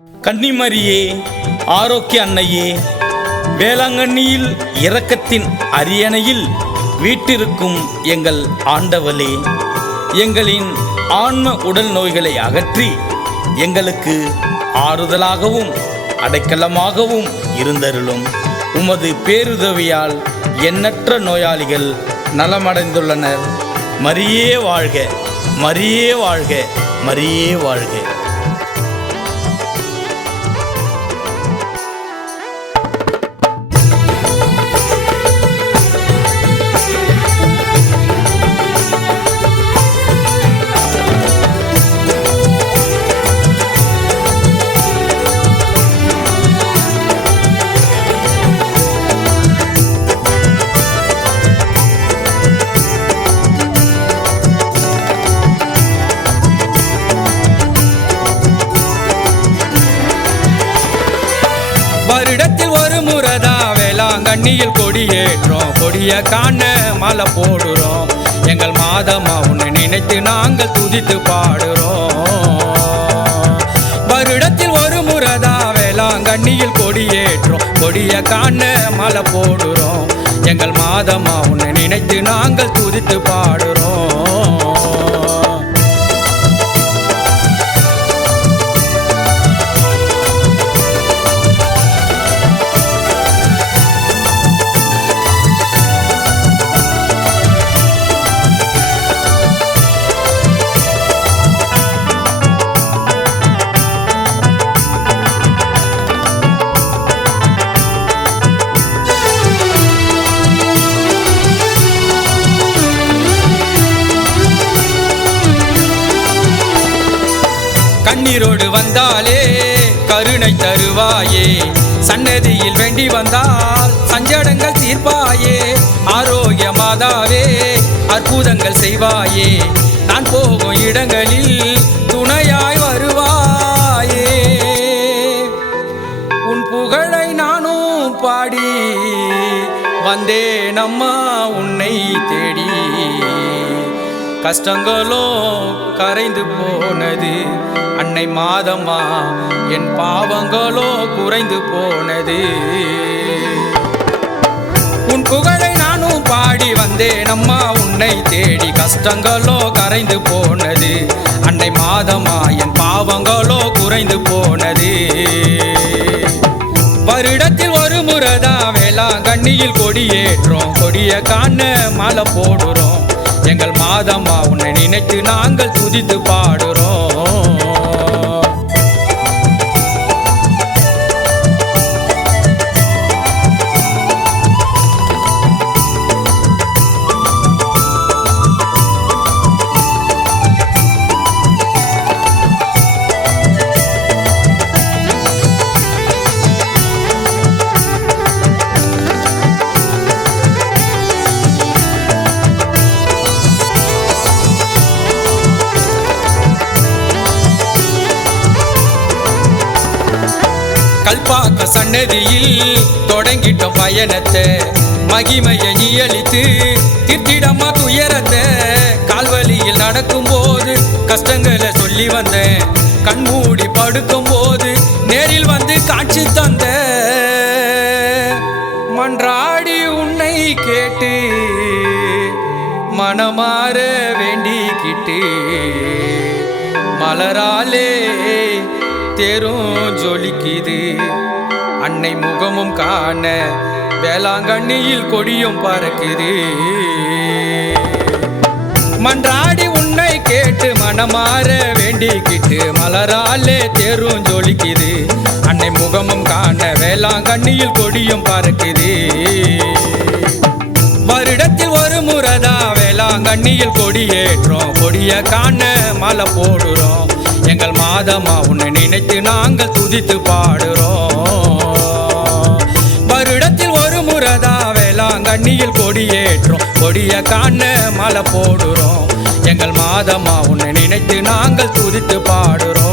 கன்னிமரியே, ஆரோக்கிய அன்னையே, வேளாங்கண்ணியில் இரக்கத்தின் அரியணையில் வீற்றிருக்கும் எங்கள் ஆண்டவளே, எங்களின் ஆன்ம உடல் நோய்களை அகற்றி எங்களுக்கு ஆறுதலாகவும் அடைக்கலமாகவும் இருந்தருளும். உமது பேருதவியால் எண்ணற்ற நோயாளிகள் நலமடைந்துள்ளனர். மரியே வாழ்க, மரியே வாழ்க, மரியே வாழ்க. வருடத்தில் ஒரு முறைதா வேளாங்கண்ணியில் கொடியேற்றோம். கொடிய காண மாலை போடுறோம். எங்கள் மாதமா உன்னை நினைத்து நாங்கள் துதித்து பாடுறோம். வருடத்தில் ஒரு முறைதா வேளாங்கண்ணியில் கொடியேற்றோம். கொடிய காண மாலை போடுறோம். எங்கள் மாதமா உன்னை நினைத்து நாங்கள் துதித்து பாடுறோம். கண்ணீரோடு வந்தாலே கருணை தருவாயே, சன்னதியில் வேண்டி வந்தால் சஞ்சடங்கள் தீர்ப்பாயே. ஆரோக்கிய மாதாவே, அற்புதங்கள் செய்வாயே, நான் போகும் இடங்களில் துணையாய் வருவாயே. உன் புகழை நானும் பாடி வந்தேன் அம்மா உன்னை தேடி. கஷ்டங்களோ கரைந்து போனது அன்னை மாதம்மா, என் பாவங்களோ குறைந்து போனது. உன் புகழை நானும் பாடி வந்தேன் அம்மா உன்னை தேடி. கஷ்டங்களோ கரைந்து போனது அன்னை மாதம்மா, என் பாவங்களோ குறைந்து போனது. வருடத்தில் ஒரு முறைதா வேளாங்கண்ணியில் கொடியேற்றோம். கொடிய காண மாலை போடுறோம். எங்கள் மாதம்மா உன்னை நினைத்து நாங்கள் துதித்து பாடுறோம். கல்பாக்க சன்னதியில் தொடங்கிட்ட பயணத்தை, மகிமையை நீ அளித்து திட்டிடமா துயரத்தை. கால்வழியில் நடக்கும் போது கஷ்டங்களை சொல்லி வந்தேன். கண்மூடி படுக்கும் போது நேரில் வந்து காட்சி தந்த. மன்றாடி உன்னை கேட்டு மனமாற வேண்டிக்கிட்டு, மலராலே தேரும் ஜொலிக்குது. அன்னை முகமும் காண வேளாங்கண்ணியில் கொடியும் பறக்குது. மன்றாடி உன்னை கேட்டு மனமாற வேண்டிக்கிட்டு, மலராலே தேரும் ஜொலிக்குது. அன்னை முகமும் காண வேளாங்கண்ணியில் கொடியும் பறக்குது. வருடத்தில் ஒரு முறைதா வேளாங்கண்ணியில் கொடியேற்றோம். கொடிய காண மாலை போடுறோம். எங்கள் மாதம்மா உன்னை நினைத்து நாங்கள் துதித்து பாடுறோம். வருடத்தில் ஒரு முறைதா வேளாங்கண்ணியில் கொடியேற்றோம். கொடிய காண மாலை போடுறோம். எங்கள் மாதம்மா உன்னை நினைத்து நாங்கள் துதித்து பாடுறோம்.